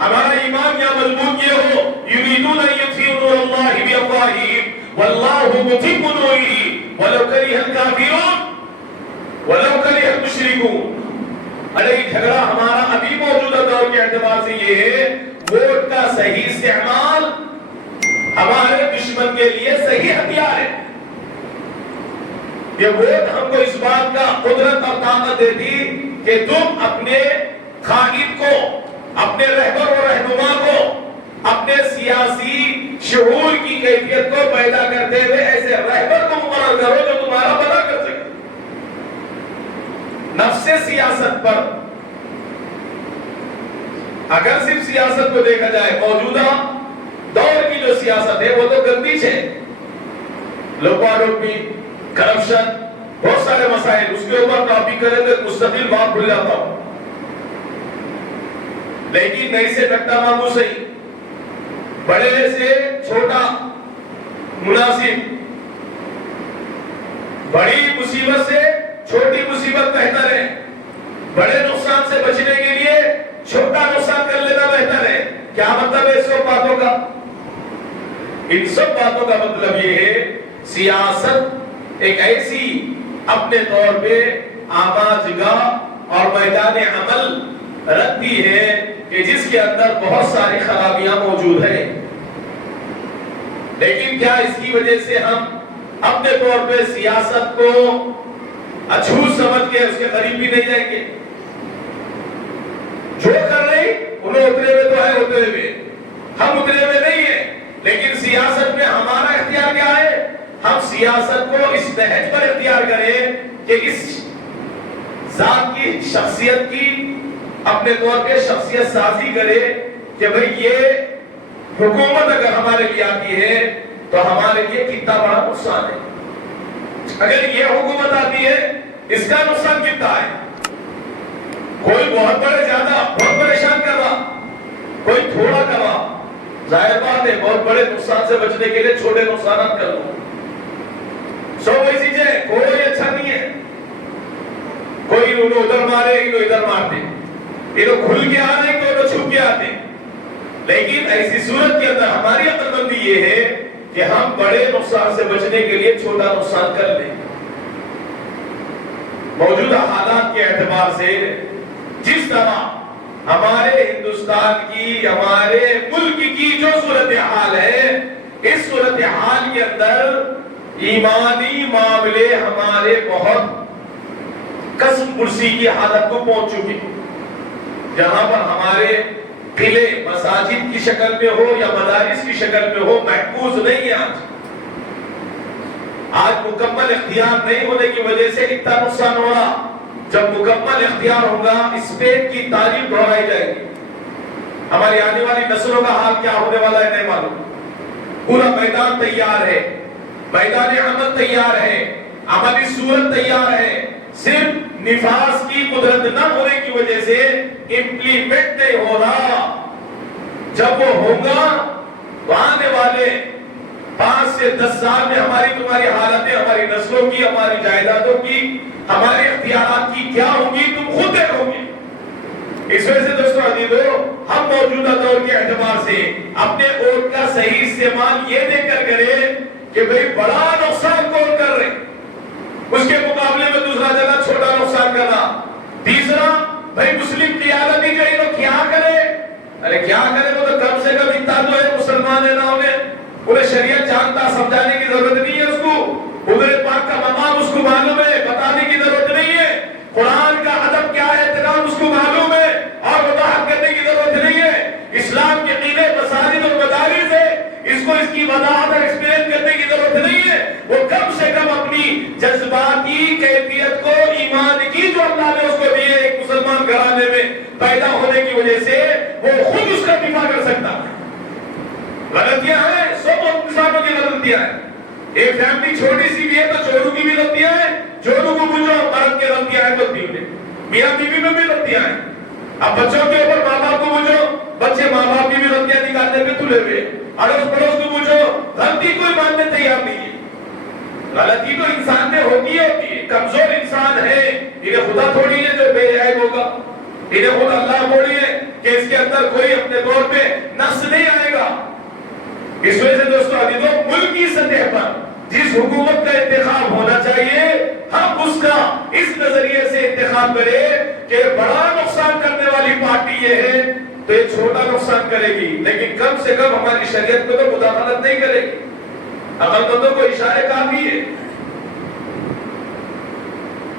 ہمارا ایمان یا مضبوط یہ ہو یریدون ان یطفئوا نور اللہ بافواہہم واللہ متم نورہ ولو کرہ الکافرون ولو کرہ المشرکون۔ علیہ جھگڑا ہمارا ابھی موجودہ دور کے اعتبار سے یہ ہے ووٹ کا صحیح استعمال ہمارے دشمن کے لیے صحیح ہتھیار ہے۔ یہ ووٹ ہم کو اس بات کا قدرت اور طاقت دیتی کہ تم اپنے قائد کو، اپنے رہبر و رہنما کو، اپنے سیاسی شعور کی کیفیت کو پیدا کرتے ہوئے ایسے رہبر کو مقرر کرو جو تمہارا بھلا کر سکے۔ نفس سیاست پر اگر صرف سیاست کو دیکھا جائے، موجودہ دور کی جو سیاست ہے وہ تو گندی ہے، لوپاڈوپی، کرپشن، بہت سارے مسائل، اس کے اوپر کاپی کریں تو مستقل بات بھول جاتا ہوں۔ لیکن نئی سے ٹکٹا مانگو صحیح، بڑے سے چھوٹا مناسب، بڑی مصیبت سے چھوٹی مصیبت بہتر ہے، بڑے نقصان سے بچنے کے لیے چھوٹا نقصان کر لینا بہتر ہے۔ کیا مطلب ہے اس سب باتوں کا؟ ان سب باتوں کا مطلب یہ ہے سیاست ایک ایسی اپنے طور پہ آماجگاہ اور میدان عمل رکھتی ہے کہ جس کے اندر بہت ساری خرابیاں موجود ہیں، لیکن کیا اس کی وجہ سے ہم اپنے طور پہ سیاست کو اچھوت سمجھ کے اس کے قریب بھی نہیں جائیں گے؟ جو کر رہے انہیں اترے ہوئے تو ہے، اترے ہوئے، ہم اترے ہوئے نہیں ہیں، لیکن سیاست میں ہمارا اختیار کیا ہے؟ ہم سیاست کو اس نہج پر اختیار کریں کہ اس ذات کی، شخصیت کی اپنے طور پہ شخصیت سازی کرے کہ بھئی یہ حکومت اگر ہمارے لیے آتی ہے تو ہمارے لیے کتنا بڑا نقصان ہے، اگر یہ حکومت آتی ہے اس کا نقصان کتنا ہے۔ کوئی بہت بڑے زیادہ بہت پریشان کر رہا، کوئی تھوڑا کر رہا، ظاہر بات ہے بہت بڑے نقصان سے بچنے کے لیے چھوٹے نقصانات کر لو۔ سو وہی چیزیں، کوئی اچھا نہیں ہے، کوئی انہوں ادھر مارے، انہوں ادھر مارتے، انہوں کھل کے آ رہے، انہوں چھپ کے آتے۔ لیکن ایسی صورت کے اندر ہماری عقل مندی یہ ہے کہ ہم بڑے نقصان سے بچنے کے لیے چھوٹا نقصان کر لیں۔ موجودہ حالات کے اعتبار سے جس طرح ہمارے ہندوستان کی، ہمارے ملک کی جو صورتحال ہے، اس صورتحال کے اندر ایمانی معاملے ہمارے بہت قسم پرسی کی حالت کو پہنچ چکے، جہاں پر ہمارے قلعے مساجد کی شکل میں ہو یا مدارس کی شکل میں ہو محفوظ نہیں ہے۔ آج مکمل اختیار نہیں ہونے کی وجہ سے اتنا نقصان ہو رہا، جب مکمل اختیار ہوگا اسپین کی تاریخ دہرائی جائے گی۔ ہماری آنے والی نسلوں کا حال کیا ہونے والا ہے نہیں معلوم۔ پورا میدان تیار ہے، میدان عمل تیار ہے، عملی صورت تیار ہے، صرف نفاذ کی قدرت نہ ہونے کی وجہ سے امپلیمنٹ نہیں ہو رہا۔ جب وہ ہوگا تو آنے والے 5 سے 10 سال میں ہماری تمہاری حالتیں، ہماری نسلوں کی، ہماری جائیدادوں کی، ہمارے اختیارات کی کیا ہوگی تم خود دیکھو گے۔ اس وجہ سے دوستو عزیزو، ہم موجودہ دور کے اعتبار سے اپنے ووٹ کا صحیح استعمال یہ دیکھ کر کریں کہ بھئی بڑا نقصان کون کر رہے، اس کے مقابلے میں دوسرا جگہ چھوٹا نقصان کرنا۔ تیسرا، بھئی مسلم قیادتی جو انہوں کیا کرے، ارے کیا کرے وہ تو کم سے کم اتنا تو ہے مسلمان ہے نا، انہیں شریعت جانتا، سمجھانے کی ضرورت نہیں ہے اس کو، حضور پاک کا مقام اس کو معلوم ہے، بتانے کی ضرورت نہیں ہے، قرآن کا ادب کیا ہے احترام اس کو معلوم ہے اور وضاحت کرنے کی ضرورت نہیں ہے۔ اسلام کے قلعے مساجد اور مدارس ہے، اس کو اس کی وضاحت اور ایکسپلین کرنے کی ضرورت نہیں ہے۔ وہ کم سے کم اپنی جذباتی کیفیت کو، ایمان کی جو اللہ نے اس کو دی ہے ایک مسلمان گھرانے میں پیدا ہونے کی وجہ سے، وہ خود اس کا دفاع کر سکتا ہے۔ غلطیاں ہیں، سب انسانوں کی غلطیاں ہیں، ایک فیملی چھوٹی سی بھی ہے تو چوروں کی بھی غلطیاں ہیں، چوروں کو پوچھو مرد کی غلطیاں ہیں تو میاں بیوی میں بھی غلطیاں ہیں۔ اب بچوں کے اوپر ماں باپ کو پوچھو، بچے ماں باپ کی بھی غلطیاں نکالنے پہ تلے ہوئے، اڑوس پڑوس کو پوچھو، غلطی کوئی ماننے تیار نہیں ہے۔ غلطی تو انسان میں ہوتی ہے، کمزور انسان ہے، یہ خدا تھوڑی ہے جو بے عیب ہوگا۔ انہیں خود اللہ بولیے کہ اس کے اندر کوئی اپنے دور پہ نقص نہیں آئے گا. اس وجہ سے دوستو عزیزو ملکی سطح پر جس حکومت کا انتخاب ہونا چاہیے ہم اس کا اس نظریے سے انتخاب کریں کہ بڑا نقصان کرنے والی پارٹی یہ ہے تو یہ چھوٹا نقصان کرے گی لیکن کم سے کم ہماری شریعت کو تو مداخلت نہیں کرے گی. عقل مندوں کو اشارے کافی ہے.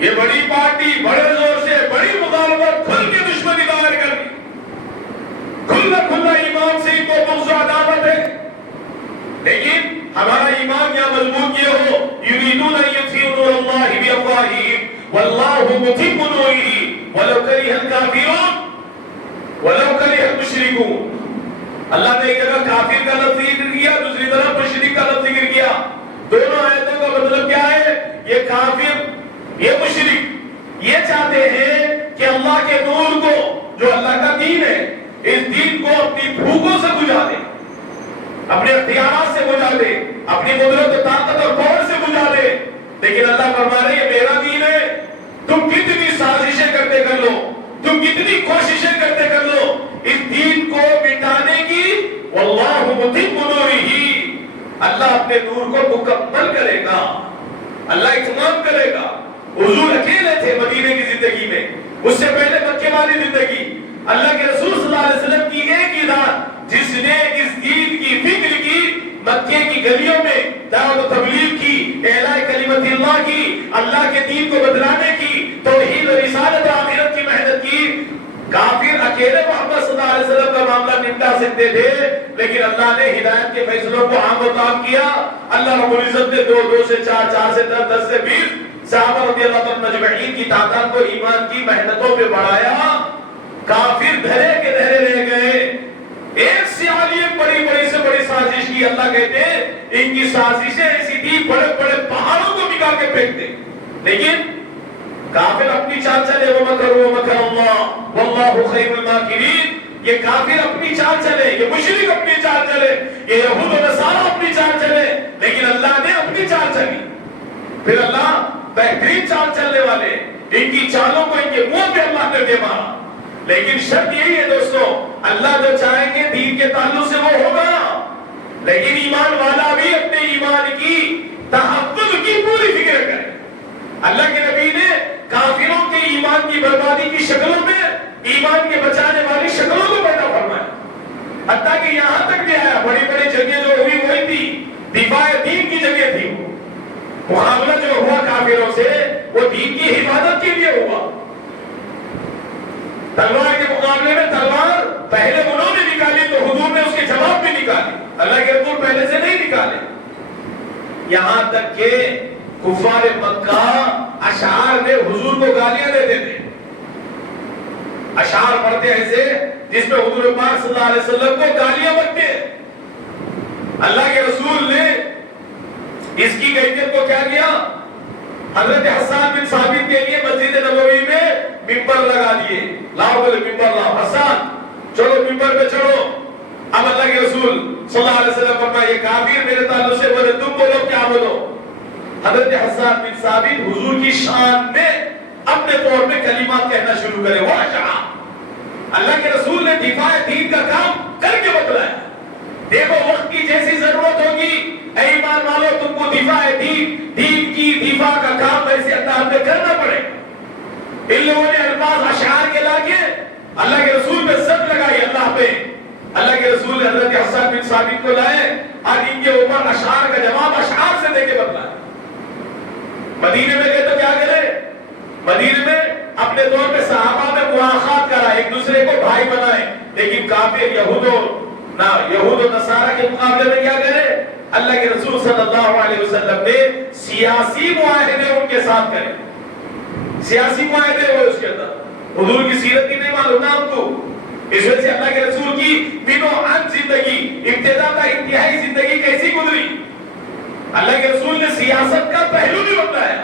یہ بڑی پارٹی بڑے زور سے بڑی مخالفت کھل کے دشمنی ظاہر کرنی کھلا ایمان سے ان کو بغض و عداوت ہے. لیکن ہمارا ایمان یا مضبوط یہ ہو یریدون ان یطفئوا نور اللہ بافواہہم واللہ متم نورہ ولو کرہ الکافرون ولو کرہ المشرکون. اللہ نے ایک جگہ کافر کا لفظ ذکر کیا دوسری طرف مشرک کا لفظ ذکر کیا. دونوں آیتوں کا مطلب کیا ہے؟ یہ کافر یہ مشرک یہ چاہتے ہیں کہ اللہ کے نور کو جو اللہ کا دین ہے اس دین کو اپنی بھوکوں سے بجھا دے اپنے اختیارات سے بجھا دے اپنی قدرت و طاقت اور پاور سے بجھا دے. لیکن اللہ فرما رہے ہیں میرا دین ہے تم کتنی سازشیں کرتے کر لو تم کتنی کوششیں کرتے کر لو اس دین کو مٹانے کی واللہ متم نورہ اللہ اپنے نور کو مکمل کرے گا اللہ اتمام کرے گا. حضور اکیلے تھے مدینے کی زندگی میں اس سے پہلے مکے والی زندگی اللہ کے رسول صلی اللہ علیہ وسلم کی ایک ہی ذات جس نے اس دین کی فکر کی مکے کی گلیوں میں دعوت و تبلیغ کی اعلاء کلمت اللہ کی اللہ کے دین کو بدلانے کی توحید و رسالت و آخرت کی محنت کی. کافر اکیلے محمد صلی اللہ علیہ وسلم کا معاملہ نمٹا سکتے تھے لیکن اللہ نے ہدایت کے فیصلوں کو عام و تام کیا. اللہ رب العزت نے 2 سے 4 4 سے 10 10 سے 20 صحابہ رضی اللہ عنہم مجمعین کی تعداد کو ایمان کی محنتوں پہ بڑھایا. کافر دھرے کے دھرے رہ گئے. ایک سیالی ایک بڑی سے بڑی سازش کی. اللہ کہتے ہیں ان کی سازشیں ایسی تھی بڑے پہاڑوں کو بگا کے پھینکتے. لیکن کافر اپنی چال چلے وَمَكَرُوا وَمَكَرَ اللَّهُ وَاللَّهُ خَيْرُ الْمَاكِرِينَ. یہ کافر اپنی چال چلے یہ مشرک اپنی چال چلے یہ یہود و نصارہ اپنی چال چلے لیکن اللہ نے اپنی چال چلی. پھر اللہ بہترین چال چلنے والے ان کی چالوں کو ان کے منہ پہ اللہ نے دے مارا. لیکن شرط یہی ہے دوستو اللہ جو چاہیں گے دین کے تعلق سے وہ ہوگا لیکن ایمان والا بھی اپنے ایمان کی تحفظ کی پوری فکر کرے. اللہ کے نبی نے کافروں کے ایمان کی بربادی کی شکلوں میں ایمان کے بچانے والی شکلوں کو پیدا فرمایا. حتیٰ کہ یہاں تک بھی آیا بڑی جنگیں جو ہوئی وہی تھی دفاع دین کی جگہ تھی. مقابلہ جو ہوا کافروں سے وہ دین کی حفاظت کے لیے ہوا. تلوار کے مقابلے میں تلوار پہلے انہوں نے نکالی تو حضور نے اس کے جواب بھی نکالے. اللہ کے رسول پہلے سے نہیں نکالے. یہاں تک کہ کفار مکہ اشعار میں حضور کو گالیاں دیتے تھے. اشعار پڑھتے ایسے جس میں حضور پاک صلی اللہ علیہ وسلم کو گالیاں بکتے. اللہ کے رسول نے اس کی کیفیت کو کیا کیا؟ حضرت حسان بن ثابت کے لیے مسجد نبوی میں ممبر لگا دیے. لاؤ بولے ممبر لاؤ حسان چلو ممبر پہ چڑھو. اب اللہ کے رسول صلی اللہ علیہ وسلم فرمایا یہ کافر میرے تعلق سے بولے تم بولو کیا بولو. حضرت حسان بن ثابت حضور کی شان میں اپنے طور پہ کلمات کہنا شروع کرے. اللہ کے رسول نے دفاع دین کا کام کر کے بتلایا. دیکھو وقت کی جیسی ضرورت ہوگی اے ایمان والو تم کو دفاع دین کی دفاع کا کام ایسے انداز میں کرنا پڑے. ان لوگوں نے الفاظ اشعار کے لا کے اللہ کے رسول پہ سب لگائی. اللہ پہ اللہ کے رسول نے حضرت حسان بن ثابت کو لائے اور ان کے اوپر اشعار کا جواب اشعار سے دے کے بتلایا. مدینے میں گئے تو کیا کرے؟ مدینے میں اپنے طور پہ صحابہ میں مواخات کرا ایک دوسرے کو بھائی بنائے. لیکن کافر یہود و نصارہ کے مقابلے میں کیا کرے؟ اللہ کے رسول صلی اللہ علیہ وسلم نے سیاسی معاہدے ان کے ساتھ کرے. سیاسی معاہدے ہوئے اس کے اندر. حضور کی سیرت کی نہیں معلوم نا ہم کو. اس وجہ سے اللہ کے رسول کی بنو عن زندگی ابتدا کا انتہائی زندگی کیسی گزری. اللہ کے رسول نے سیاست کا پہلو بھی بتایا.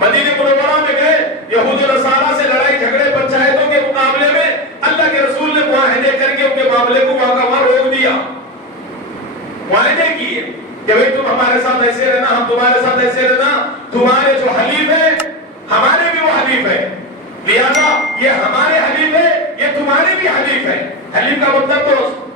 مدینہ منورہ میں گئے یہود و نصارہ سے لڑائی جھگڑے پنچایتوں کے مقابلے میں اللہ کے رسول نے معاہدے کر کے ان کے معاملے کو وہاں کا وہاں روک دیا. معاہدے کیے کہ بھئی تم ہمارے ساتھ ایسے رہنا ہم تمہارے ساتھ ایسے رہنا. تمہارے جو حلیف ہے ہمارے بھی وہ حلیف ہے لہذا یہ ہمارے حلیف ہے دوست